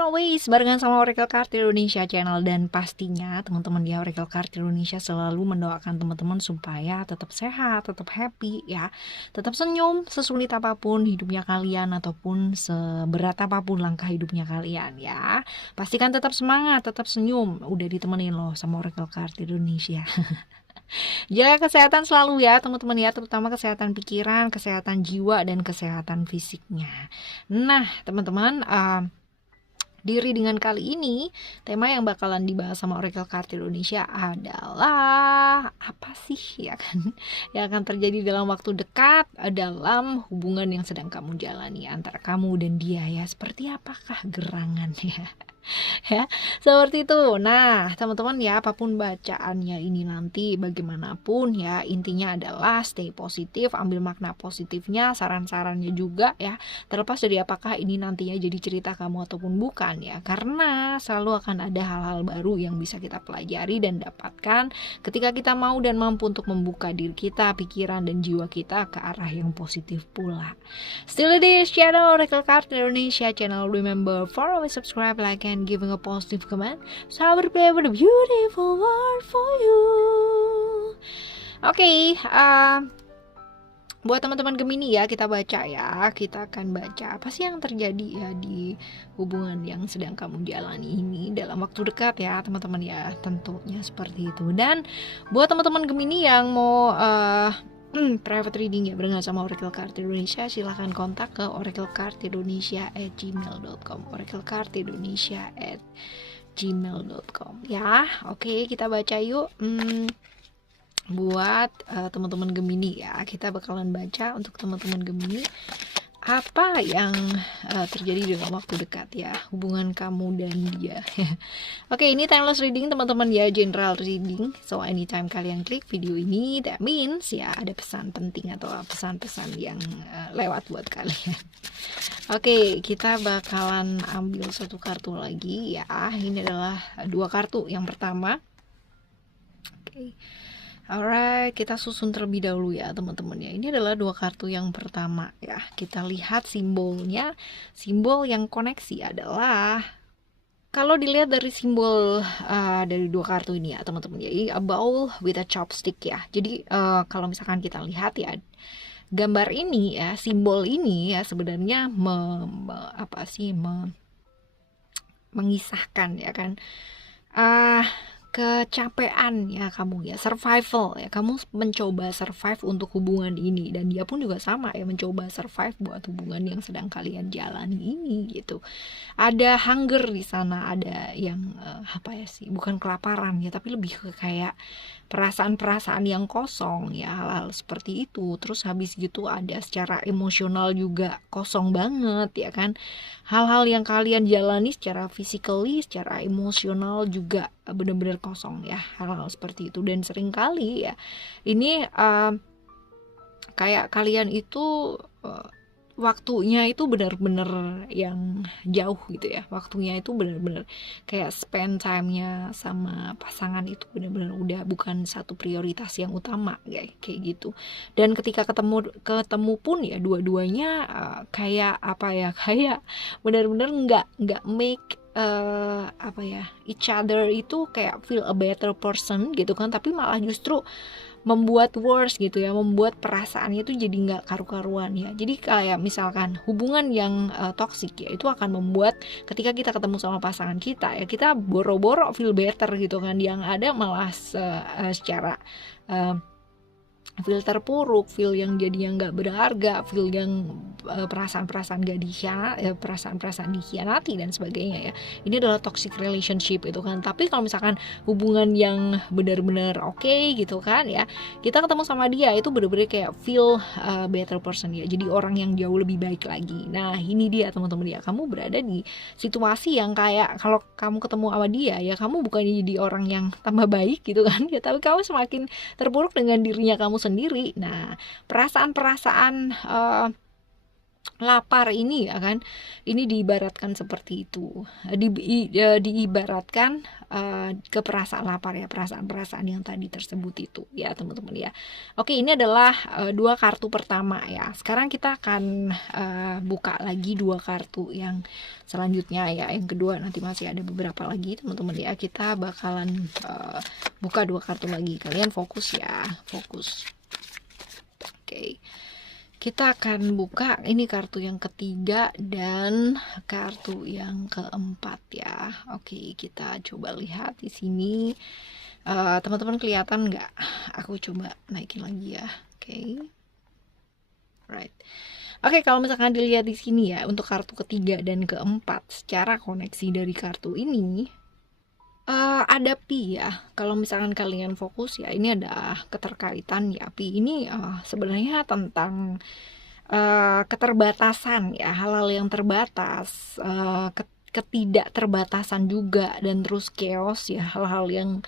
always barengan sama Oracle Card Indonesia Channel. Dan pastinya teman-teman di Oracle Card Indonesia selalu mendoakan teman-teman supaya tetap sehat, tetap happy ya, tetap senyum sesulit apapun hidupnya kalian ataupun seberat apapun langkah hidupnya kalian ya. Pastikan tetap semangat, tetap senyum. Udah ditemenin loh sama Oracle Card Indonesia. Jaga kesehatan selalu ya teman-teman ya, terutama kesehatan pikiran, kesehatan jiwa, dan kesehatan fisiknya. Nah teman-teman, di readingan kali ini, tema yang bakalan dibahas sama Oracle Card Indonesia adalah apa sih ya kan yang akan terjadi dalam waktu dekat dalam hubungan yang sedang kamu jalani antara kamu dan dia ya. Seperti apakah gerangannya? Ya, seperti itu. Nah, teman-teman ya, apapun bacaannya ini nanti bagaimanapun ya, intinya adalah stay positif, ambil makna positifnya, saran-sarannya juga ya. Terlepas dari apakah ini nantinya jadi cerita kamu ataupun bukan ya. Karena selalu akan ada hal-hal baru yang bisa kita pelajari dan dapatkan ketika kita mau dan mampu untuk membuka diri kita, pikiran dan jiwa kita ke arah yang positif pula. Still di channel Oracle Card Indonesia Channel. Remember, follow, subscribe, like, and giving a positive comment. So I will play with a beautiful world for you. Oke, buat teman-teman Gemini ya, kita baca ya. Kita akan baca apa sih yang terjadi ya di hubungan yang sedang kamu jalani ini dalam waktu dekat ya teman-teman ya. Tentunya seperti itu. Dan buat teman-teman Gemini yang mau private reading ya barengan sama Oracle Card Indonesia, silahkan kontak ke oraclecardindonesia@gmail.com oraclecardindonesia@gmail.com ya. Oke, kita baca yuk. Buat teman-teman Gemini ya, kita bakalan baca untuk teman-teman Gemini apa yang terjadi dalam waktu dekat ya, hubungan kamu dan dia. Oke, ini timeless reading teman-teman ya, general reading. So anytime kalian klik video ini, that means ya ada pesan penting atau pesan-pesan yang lewat buat kalian. Oke, kita bakalan ambil satu kartu lagi ya. Ini adalah dua kartu. Yang pertama, oke. Alright, kita susun terlebih dahulu ya teman-teman ya. Ini adalah dua kartu yang pertama ya. Kita lihat simbolnya. Simbol yang koneksi adalah, kalau dilihat dari simbol dari dua kartu ini ya teman-teman ya, a bowl with a chopstick ya. Jadi kalau misalkan kita lihat ya, gambar ini ya, simbol ini ya sebenarnya mengisahkan ya kan, kecapean ya kamu ya, survival ya, kamu mencoba survive untuk hubungan ini, dan dia pun juga sama ya, mencoba survive buat hubungan yang sedang kalian jalani ini gitu. Ada hunger di sana, ada yang bukan kelaparan ya, tapi lebih ke kayak perasaan-perasaan yang kosong ya, hal-hal seperti itu. Terus habis gitu ada secara emosional juga kosong banget ya kan, hal-hal yang kalian jalani secara physically, secara emosional juga benar-benar kosong ya, hal-hal seperti itu. Dan seringkali ya ini kayak kalian itu waktunya itu benar-benar yang jauh gitu ya, waktunya itu benar-benar kayak spend time-nya sama pasangan itu benar-benar udah bukan satu prioritas yang utama kayak gitu. Dan ketika ketemu pun ya dua-duanya kayak benar-benar nggak make each other itu kayak feel a better person gitu kan, tapi malah justru membuat worse gitu ya, membuat perasaannya itu jadi nggak karu-karuan ya. Jadi kayak misalkan hubungan yang toksik ya, itu akan membuat ketika kita ketemu sama pasangan kita ya, kita boro-boro feel better gitu kan, yang ada malah secara feel terpuruk, feel yang jadinya nggak berharga, feel yang perasaan-perasaan gak perasaan-perasaan dikhianati dan sebagainya ya. Ini adalah toxic relationship itu kan. Tapi kalau misalkan hubungan yang benar-benar oke gitu kan ya, kita ketemu sama dia itu benar-benar kayak feel better person ya, jadi orang yang jauh lebih baik lagi. Nah ini dia teman-teman ya, kamu berada di situasi yang kayak kalau kamu ketemu sama dia ya, kamu bukan jadi orang yang tambah baik gitu kan ya, tapi kamu semakin terpuruk dengan dirinya kamu sendiri. Nah perasaan-perasaan lapar ini ya kan, ini diibaratkan seperti itu, diibaratkan ke perasaan lapar ya, perasaan-perasaan yang tadi tersebut itu ya teman-teman ya. Oke, ini adalah dua kartu pertama ya. Sekarang kita akan buka lagi dua kartu yang selanjutnya ya, yang kedua. Nanti masih ada beberapa lagi teman-teman ya, kita bakalan buka dua kartu lagi. Kalian fokus ya, fokus. Oke. Kita akan buka ini kartu yang ketiga dan kartu yang keempat ya. Oke, kita coba lihat di sini. Teman-teman kelihatan nggak? Aku coba naikin lagi ya. Oke. Right. Oke, kalau misalkan dilihat di sini ya, untuk kartu ketiga dan keempat, secara koneksi dari kartu ini ada pi ya. Kalau misalkan kalian fokus ya, ini ada keterkaitan ya. Pi ini sebenarnya tentang keterbatasan ya, hal-hal yang terbatas, ketidakterbatasan juga, dan terus chaos ya, hal-hal yang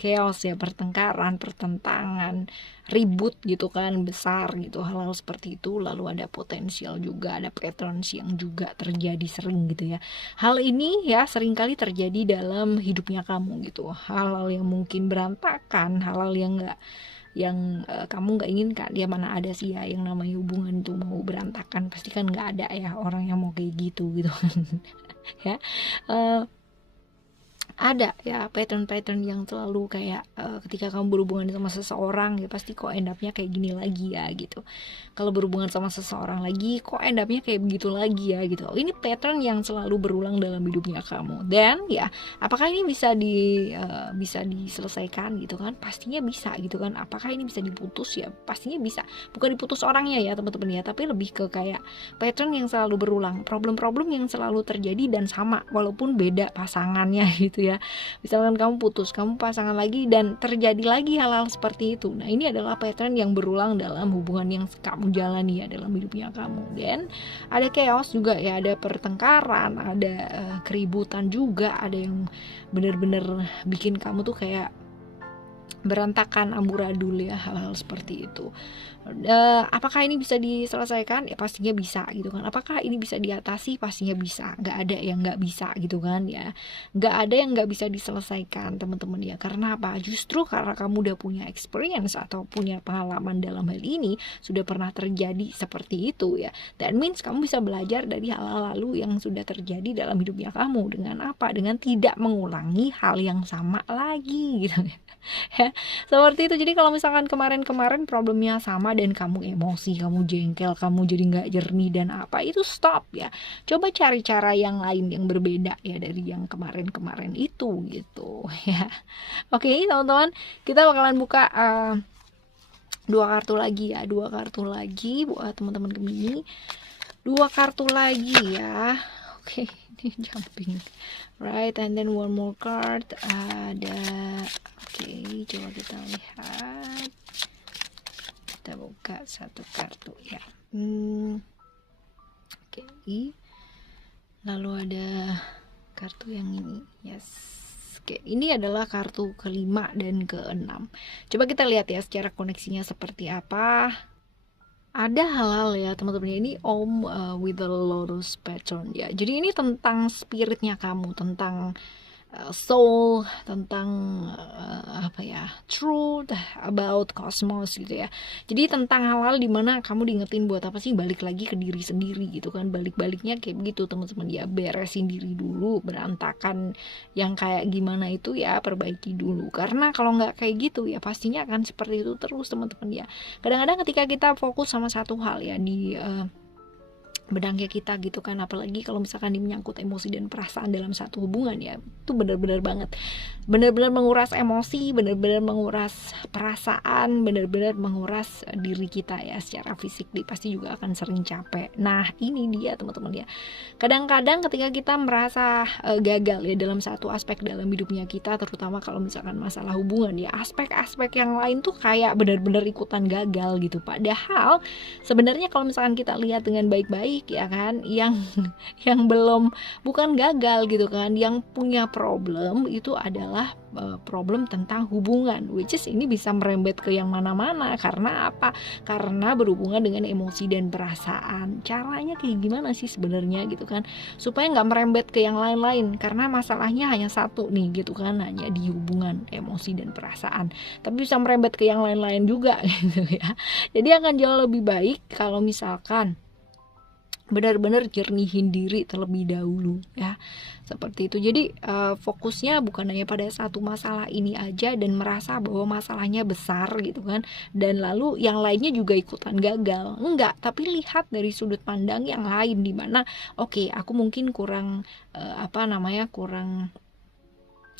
chaos ya, pertengkaran, pertentangan, ribut gitu kan, besar gitu, hal-hal seperti itu. Lalu ada potensial juga, ada patterns yang juga terjadi sering gitu ya. Hal ini ya seringkali terjadi dalam hidupnya kamu gitu, hal-hal yang mungkin berantakan, hal-hal yang kamu nggak inginkan. Ya mana ada sih ya yang namanya hubungan itu mau berantakan, pasti kan nggak ada ya orang yang mau kayak gitu kan ya. Ada ya pattern-pattern yang selalu kayak ketika kamu berhubungan sama seseorang ya pasti kok end up-nya kayak gini lagi ya gitu. Kalau berhubungan sama seseorang lagi kok end up-nya kayak begitu lagi ya gitu. Ini pattern yang selalu berulang dalam hidupnya kamu. Dan ya apakah ini bisa diselesaikan gitu kan? Pastinya bisa gitu kan. Apakah ini bisa diputus ya? Pastinya bisa. Bukan diputus orangnya ya teman-teman ya, tapi lebih ke kayak pattern yang selalu berulang, problem-problem yang selalu terjadi dan sama walaupun beda pasangannya gitu ya. Misalkan kamu putus, kamu pasangan lagi dan terjadi lagi hal-hal seperti itu. Nah, ini adalah pattern yang berulang dalam hubungan yang kamu jalani ya, dalam hidupnya kamu. Dan ada chaos juga ya, ada pertengkaran, ada keributan juga, ada yang benar-benar bikin kamu tuh kayak berantakan, amburadul ya, hal-hal seperti itu. Apakah ini bisa diselesaikan? Ya pastinya bisa gitu kan. Apakah ini bisa diatasi? Pastinya bisa. Nggak ada yang nggak bisa gitu kan ya. Nggak ada yang nggak bisa diselesaikan teman-teman ya. Karena apa? Justru karena kamu udah punya experience atau punya pengalaman dalam hal ini, sudah pernah terjadi seperti itu ya. That means kamu bisa belajar dari hal-hal lalu yang sudah terjadi dalam hidupnya kamu. Dengan apa? Dengan tidak mengulangi hal yang sama lagi gitu ya. Seperti itu. Jadi kalau misalkan kemarin-kemarin problemnya sama dan kamu emosi, kamu jengkel, kamu jadi nggak jernih dan apa, itu stop ya. Coba cari cara yang lain yang berbeda ya dari yang kemarin-kemarin itu gitu ya. Oke teman-teman, kita bakalan buka dua kartu lagi ya, dua kartu lagi buat teman-teman Gemini, dua kartu lagi ya. Oke, ini jumping right, and then one more card ada. Oke, coba kita lihat. Kita buka satu kartu ya. Oke. Lalu ada kartu yang ini. Yes. Oke, ini adalah kartu kelima dan keenam. Coba kita lihat ya secara koneksinya seperti apa. Ada hal-hal ya teman-teman, ini Om with the Lotus pattern ya. Jadi ini tentang spiritnya kamu, tentang soul, tentang apa ya, truth about cosmos gitu ya. Jadi tentang hal-hal dimana kamu diingetin buat apa sih, balik lagi ke diri sendiri gitu kan. Balik-baliknya kayak begitu teman-teman ya, beresin diri dulu, berantakan yang kayak gimana itu ya perbaiki dulu. Karena kalau nggak kayak gitu ya pastinya akan seperti itu terus teman-teman ya. Kadang-kadang ketika kita fokus sama satu hal ya di benangnya kita gitu kan, apalagi kalau misalkan menyangkut emosi dan perasaan dalam satu hubungan ya, itu benar-benar banget, benar-benar menguras emosi, benar-benar menguras perasaan, benar-benar menguras diri kita ya secara fisik, pasti juga akan sering capek. Nah ini dia teman-teman ya, kadang-kadang ketika kita merasa gagal ya dalam satu aspek dalam hidupnya kita, terutama kalau misalkan masalah hubungan ya, aspek-aspek yang lain tuh kayak benar-benar ikutan gagal gitu. Padahal sebenarnya kalau misalkan kita lihat dengan baik-baik baik ya kan, yang yang belum, bukan gagal gitu kan, yang punya problem itu adalah problem tentang hubungan, which is ini bisa merembet ke yang mana-mana. Karena apa? Karena berhubungan dengan emosi dan perasaan. Caranya kayak gimana sih sebenarnya gitu kan, supaya nggak merembet ke yang lain-lain, karena masalahnya hanya satu nih gitu kan, hanya di hubungan emosi dan perasaan, tapi bisa merembet ke yang lain-lain juga gitu ya. Jadi akan jauh lebih baik kalau misalkan benar-benar jernihin diri terlebih dahulu ya, seperti itu. Jadi fokusnya bukan hanya pada satu masalah ini aja dan merasa bahwa masalahnya besar gitu kan, dan lalu yang lainnya juga ikutan gagal, enggak, tapi lihat dari sudut pandang yang lain, dimana oke, aku mungkin kurang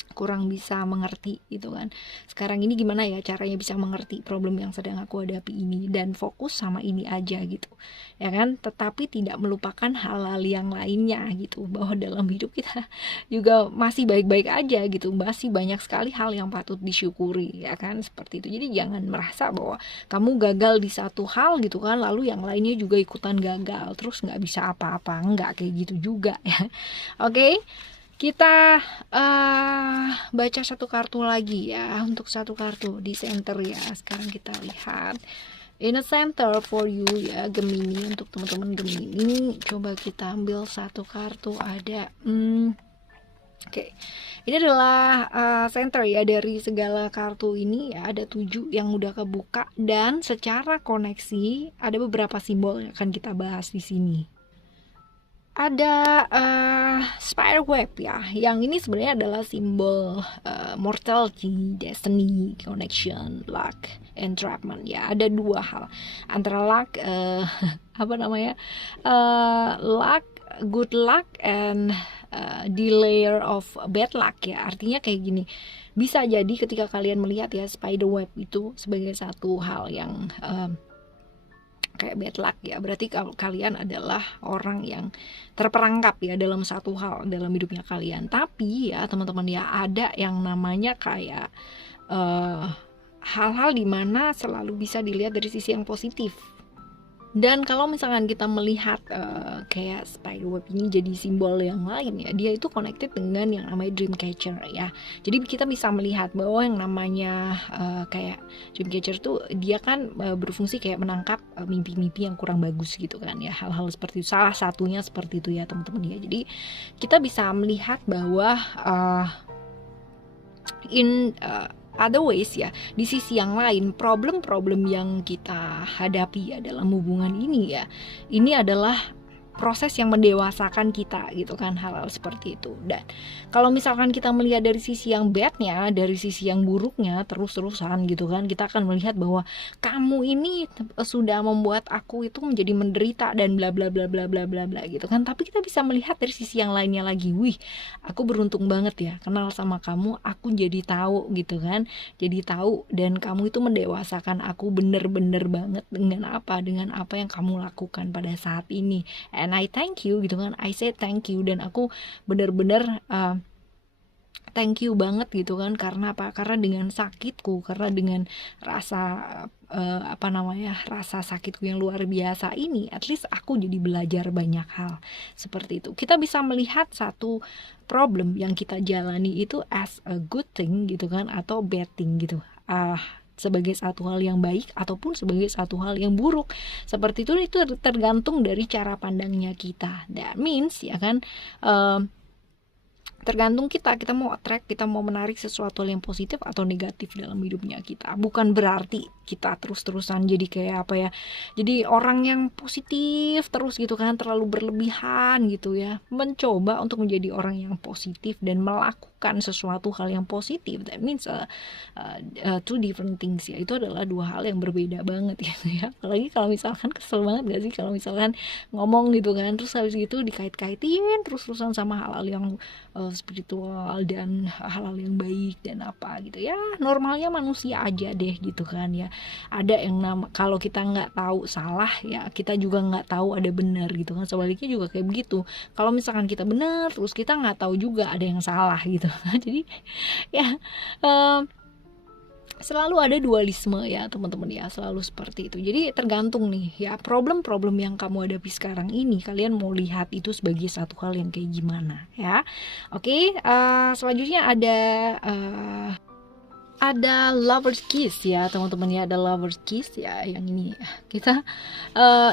kurang bisa mengerti gitu kan. Sekarang ini gimana ya caranya bisa mengerti problem yang sedang aku hadapi ini, dan fokus sama ini aja gitu ya kan. Tetapi tidak melupakan hal-hal yang lainnya gitu, bahwa dalam hidup kita juga masih baik-baik aja gitu, masih banyak sekali hal yang patut disyukuri ya kan, seperti itu. Jadi jangan merasa bahwa kamu gagal di satu hal gitu kan, lalu yang lainnya juga ikutan gagal terus nggak bisa apa-apa, nggak kayak gitu juga ya. Oke, kita baca satu kartu lagi ya, untuk satu kartu di center ya. Sekarang kita lihat in a center for you ya, Gemini, untuk teman-teman Gemini. Coba kita ambil satu kartu, ada Oke, ini adalah center ya dari segala kartu ini ya, ada 7 yang udah kebuka, dan secara koneksi ada beberapa simbol yang akan kita bahas di sini. Ada spider web ya, yang ini sebenarnya adalah simbol mortality, destiny, connection, luck, entrapment ya. Ada dua hal antara luck luck, good luck, and delay of bad luck ya. Artinya kayak gini, bisa jadi ketika kalian melihat ya spider web itu sebagai satu hal yang kayak bad luck ya, berarti kalau kalian adalah orang yang terperangkap ya dalam satu hal dalam hidupnya kalian. Tapi ya teman-teman ya, ada yang namanya kayak hal-hal dimana selalu bisa dilihat dari sisi yang positif. Dan kalau misalkan kita melihat kayak spiderweb ini jadi simbol yang lain ya, dia itu connected dengan yang namanya dream catcher ya. Jadi kita bisa melihat bahwa yang namanya kayak dream catcher tuh dia kan berfungsi kayak menangkap mimpi-mimpi yang kurang bagus gitu kan ya. Hal-hal seperti itu, salah satunya seperti itu ya teman-teman ya. Jadi kita bisa melihat bahwa other ways ya, di sisi yang lain, problem-problem yang kita hadapi ya dalam hubungan ini ya, ini adalah proses yang mendewasakan kita gitu kan, hal-hal seperti itu. Dan kalau misalkan kita melihat dari sisi yang badnya, dari sisi yang buruknya terus-terusan gitu kan, kita akan melihat bahwa kamu ini sudah membuat aku itu menjadi menderita dan bla bla bla bla bla bla bla gitu kan. Tapi kita bisa melihat dari sisi yang lainnya lagi, wih, aku beruntung banget ya kenal sama kamu, aku jadi tahu gitu kan, jadi tahu, dan kamu itu mendewasakan aku bener-bener banget dengan apa yang kamu lakukan pada saat ini. And I thank you gitu kan, I say thank you, dan aku bener-bener thank you banget gitu kan. Karena apa? Karena dengan sakitku, karena dengan rasa rasa sakitku yang luar biasa ini, at least aku jadi belajar banyak hal seperti itu. Kita bisa melihat satu problem yang kita jalani itu as a good thing gitu kan, atau bad thing gitu, sebagai satu hal yang baik ataupun sebagai satu hal yang buruk. Seperti itu tergantung dari cara pandangnya kita. That means ya kan, tergantung kita mau attract, kita mau menarik sesuatu yang positif atau negatif dalam hidupnya kita. Bukan berarti kita terus-terusan jadi kayak apa ya, jadi orang yang positif terus gitu kan, terlalu berlebihan gitu ya. Mencoba untuk menjadi orang yang positif dan melakukan sesuatu hal yang positif, that means two different things ya. Itu adalah dua hal yang berbeda banget gitu ya. Apalagi kalau misalkan, kesel banget gak sih kalau misalkan ngomong gitu kan, terus habis gitu dikait-kaitin terus-terusan sama hal-hal yang spiritual dan hal-hal yang baik dan apa gitu ya. Normalnya manusia aja deh gitu kan ya. Ada yang kalau kita nggak tahu salah ya, kita juga nggak tahu ada benar gitu kan. Sebaliknya juga kayak begitu, kalau misalkan kita benar terus kita nggak tahu juga ada yang salah gitu. Jadi ya selalu ada dualisme ya teman-teman ya, selalu seperti itu. Jadi tergantung nih ya, problem-problem yang kamu hadapi sekarang ini kalian mau lihat itu sebagai satu hal yang kayak gimana ya. Oke, selanjutnya ada lovers kiss ya teman-teman ya, ada lovers kiss ya yang ini ya. Kita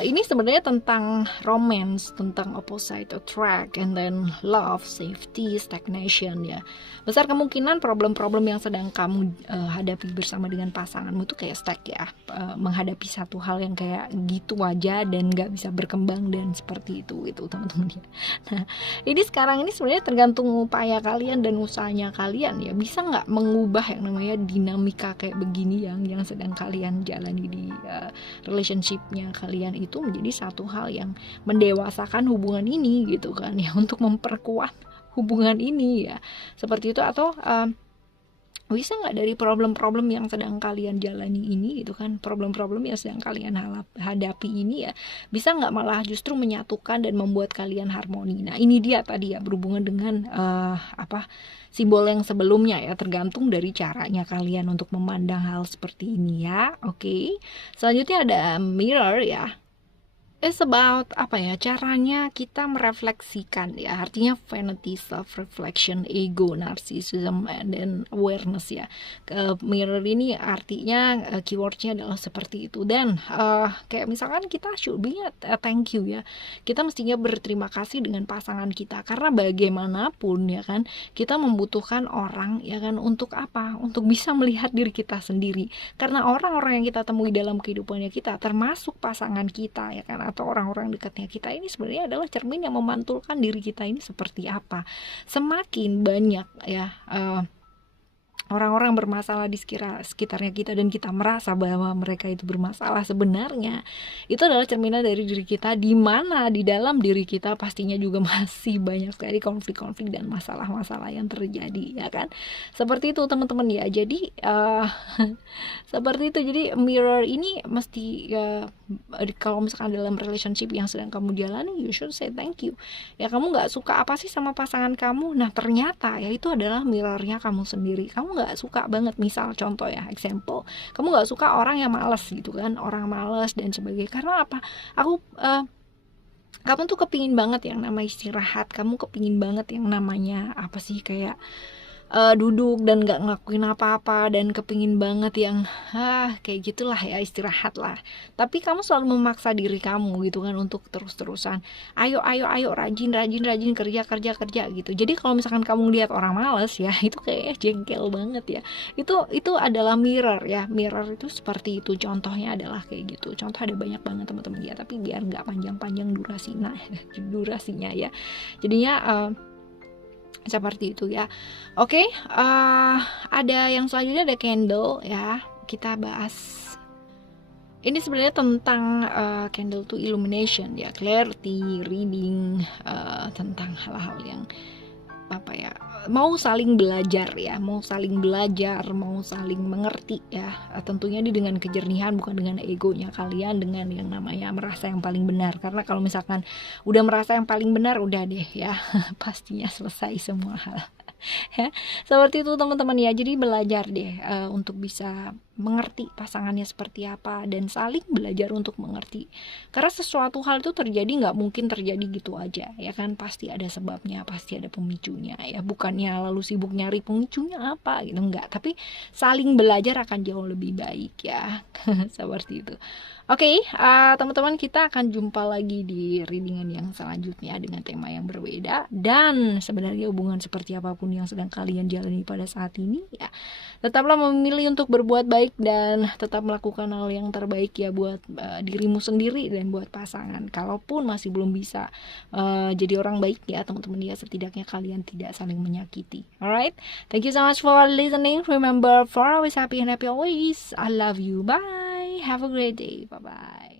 ini sebenarnya tentang romance, tentang opposite attract, and then love, safety, stagnation ya. Besar kemungkinan problem-problem yang sedang kamu hadapi bersama dengan pasanganmu itu kayak stuck ya, menghadapi satu hal yang kayak gitu aja dan nggak bisa berkembang dan seperti itu teman-teman ya. Nah ini sekarang ini sebenarnya tergantung upaya kalian dan usahanya kalian ya, bisa nggak mengubah yang namanya dinamika kayak begini yang sedang kalian jalani di relationshipnya kalian itu menjadi satu hal yang mendewasakan hubungan ini gitu kan ya, untuk memperkuat hubungan ini ya, seperti itu. Atau bisa nggak dari problem-problem yang sedang kalian jalani ini gitu kan, problem-problem yang sedang kalian hadapi ini ya, bisa nggak malah justru menyatukan dan membuat kalian harmoni. Nah ini dia tadi ya, berhubungan dengan simbol yang sebelumnya ya, tergantung dari caranya kalian untuk memandang hal seperti ini ya. Oke, selanjutnya ada mirror ya. It's about caranya kita merefleksikan ya, artinya vanity, self reflection, ego, narcissism, and then awareness ya. Mirror ini artinya keywordnya adalah seperti itu. Dan kayak misalkan kita should be thank you ya, kita mestinya berterima kasih dengan pasangan kita, karena bagaimanapun ya kan kita membutuhkan orang ya kan, untuk apa, untuk bisa melihat diri kita sendiri, karena orang-orang yang kita temui dalam kehidupannya kita, termasuk pasangan kita ya kan, atau orang-orang dekatnya kita ini sebenarnya adalah cermin yang memantulkan diri kita ini seperti apa. Semakin banyak ya orang-orang bermasalah di sekitarnya kita dan kita merasa bahwa mereka itu bermasalah, sebenarnya itu adalah cerminan dari diri kita, di mana di dalam diri kita pastinya juga masih banyak sekali konflik-konflik dan masalah-masalah yang terjadi ya kan, seperti itu teman-teman ya. Jadi seperti itu. Jadi mirror ini mesti kalau misalkan dalam relationship yang sedang kamu jalani, you should say thank you ya. Kamu nggak suka apa sih sama pasangan kamu, nah ternyata ya itu adalah mirrornya kamu sendiri. Kamu nggak suka banget, misal contoh ya, example, kamu nggak suka orang yang malas gitu kan, orang malas dan sebagainya. Karena apa? Kamu tuh kepingin banget yang namanya istirahat, kamu kepingin banget yang namanya kayak duduk dan gak ngelakuin apa-apa, dan kepingin banget yang kayak gitulah ya, istirahat lah. Tapi kamu selalu memaksa diri kamu gitu kan untuk terus-terusan ayo rajin kerja gitu. Jadi kalau misalkan kamu lihat orang males ya, itu kayaknya jengkel banget ya. Itu adalah mirror ya. Mirror itu seperti itu, contohnya adalah kayak gitu. Contoh ada banyak banget teman-teman ya, tapi biar gak panjang-panjang durasinya ya, jadinya seperti itu ya. Oke, ada yang selanjutnya, ada candle ya. Kita bahas ini sebenarnya tentang candle to illumination ya, clarity, reading, tentang hal-hal yang mau saling belajar ya, mau saling mengerti ya, tentunya ini dengan kejernihan, bukan dengan egonya kalian, dengan yang namanya merasa yang paling benar. Karena kalau misalkan udah merasa yang paling benar, udah deh ya pastinya selesai semua hal ya, seperti itu teman-teman ya. Jadi belajar deh untuk bisa mengerti pasangannya seperti apa, dan saling belajar untuk mengerti, karena sesuatu hal itu terjadi nggak mungkin terjadi gitu aja ya kan, pasti ada sebabnya, pasti ada pemicunya ya. Bukannya lalu sibuk nyari pemicunya apa gitu, enggak, tapi saling belajar akan jauh lebih baik ya seperti itu. Oke, teman-teman, kita akan jumpa lagi di readingan yang selanjutnya dengan tema yang berbeda. Dan sebenarnya hubungan seperti apapun yang sedang kalian jalani pada saat ini ya, tetaplah memilih untuk berbuat baik dan tetap melakukan hal yang terbaik ya buat dirimu sendiri dan buat pasangan. Kalaupun masih belum bisa jadi orang baik ya teman-teman ya, setidaknya kalian tidak saling menyakiti. Alright, thank you so much for listening. Remember, for always happy and happy always. I love you. Bye. Have a great day. Bye-bye.